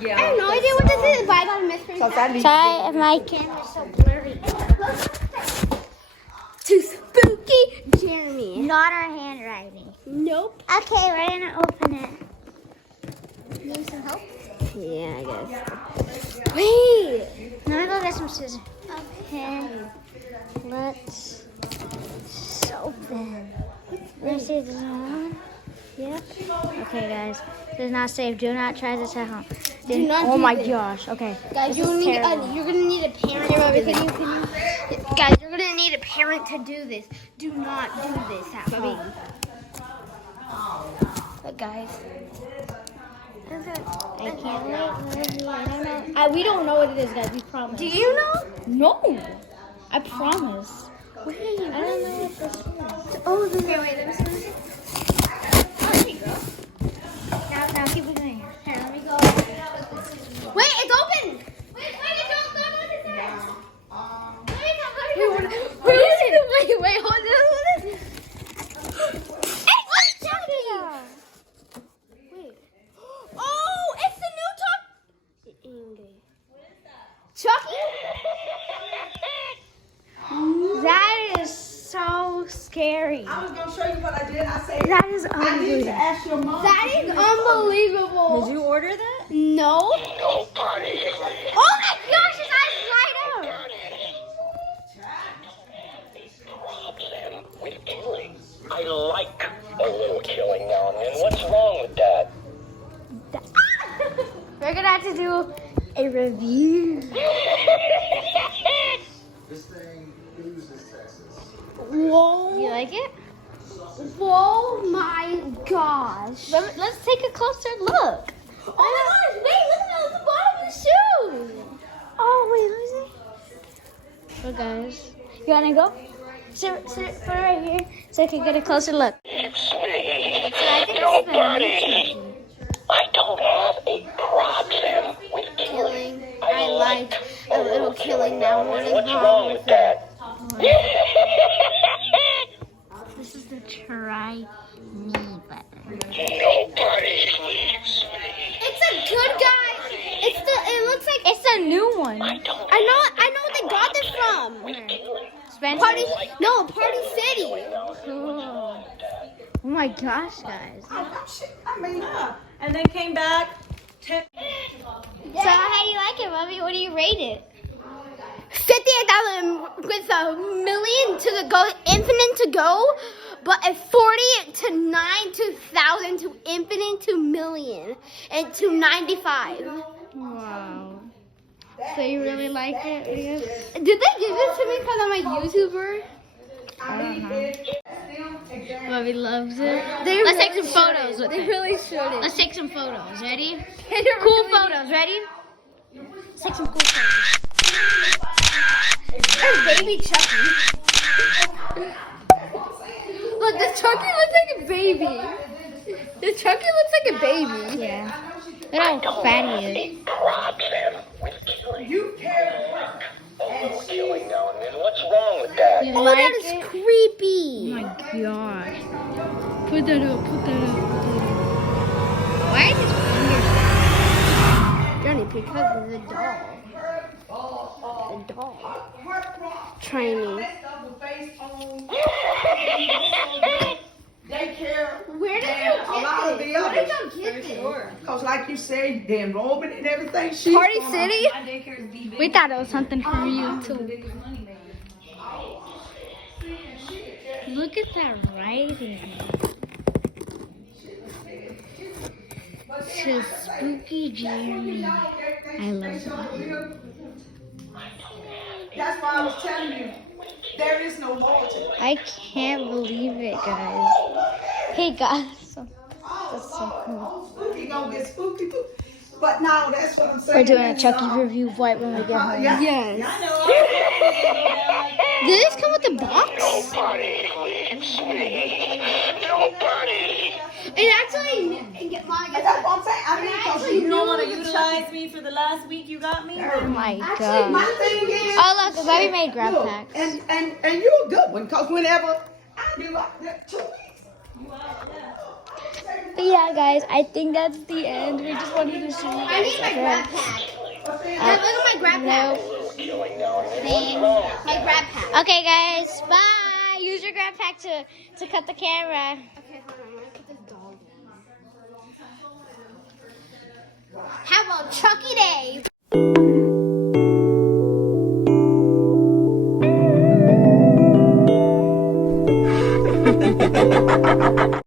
Yeah. I have no idea what this is, but I got a mystery. Sorry if my camera's so blurry. To Spooky Jeremy. Not our handwriting. Nope. Okay, we're gonna open it. Need some help? Yeah, I guess. Wait. I'm gonna go get some scissors. Okay. Let's open. Let's see this one. Yep. Okay, guys. This is not safe. Do not try this at home. Do not oh do my this. gosh. Okay. Guys, This is terrible. you're gonna need a parent. Guys, you're gonna need a parent to do this. Do not do this at home. But guys, I can't wait. I don't know. We don't know what it is, guys. We promise. do you know? No. I promise. Wait, I don't know what this is. oh, okay, wait, let me see. There you go. Now keep it going. Here, let me go. Wait, it's open. Wait, don't what is that? Wait, hold this. It's Chucky. Wait. Oh, it's the new Chucky. That is so scary. I was gonna show you what I did. I said That is I need to unbelievable. ask your mom. That is unbelievable. Did you order that? No. Oh my gosh, his eyes light up. Problem with killing. I like a little killing now and then. What's wrong with that? We're gonna have to do a review. This thing oozes Texas. Whoa. You like it? Whoa my gosh. Let's take a closer look. Oh my gosh, wait, look at the bottom of the shoe. Oh, wait, let me see. Look, guys. You wanna go? Sit put it right here so I can get a closer look. It's me. So I think Nobody. I don't have a problem with killing. I like a little killing now. What is What's wrong wrong with with that? This is the try me button. Nobody leaves me. It's a good guy. It looks like It's a new one. I don't I know what they got this from. Spencer. Party City. Oh my gosh, guys. I mean, And then came back. So how do you like it, Mommy? What do you rate it? 58,000 with a million to go, infinite to go, but a 40 to 9,000 to infinite to million and to 95. Wow. So you really like it? Leah? Did they give this to me because I'm a YouTuber? Mommy loves it. They Let's take really some photos with They it. really shouldn't. Let's take some photos. Ready? Cool photos. Ready? Let's take some cool photos. There's baby Chucky. Look, the Chucky looks like a baby. The Chucky looks like a baby. Yeah. Look how fat he is. A problem with killing. you care. A little killing now and then. What's wrong with that? You Oh, like that is it? creepy. Oh my gosh. Put that up. Put that up. Why is his finger? Johnny, because of the doll. The doll. Training. Daycare. Where did and you a lot of get the this? Where did others. you get this? Because like you said, the enrollment and everything. She's Party gonna- City? We thought it was something from YouTube. Look at that writing. To Spooky Jeremy. I love it. That's why I was telling you, there is no loyalty. I can't believe it, guys. Hey, guys. That's so cool. Spooky gonna get spooky too. But now that's what I'm saying. We're doing a Chucky review right when we get home. Yeah. Yes. I know. Did this come with a box? Nobody leaves me. Nobody. It actually, That's what I'm saying. I mean, because You don't want to utilize me for the last week you got me? Oh my Actually, my god. thing is. Oh, look, Bobby made grab look, packs. And you're a good one, because whenever I do like that 2 weeks. But yeah, guys, I think that's the end. We just wanted to show you I guys. need my grab pack. Dad, look at my grab No. pack. Killing now and then. What's wrong? My grab pack. Okay, guys, bye. Use your grab pack to cut the camera. Okay, hold on. I'm gonna put this dog in. Have a Chucky day.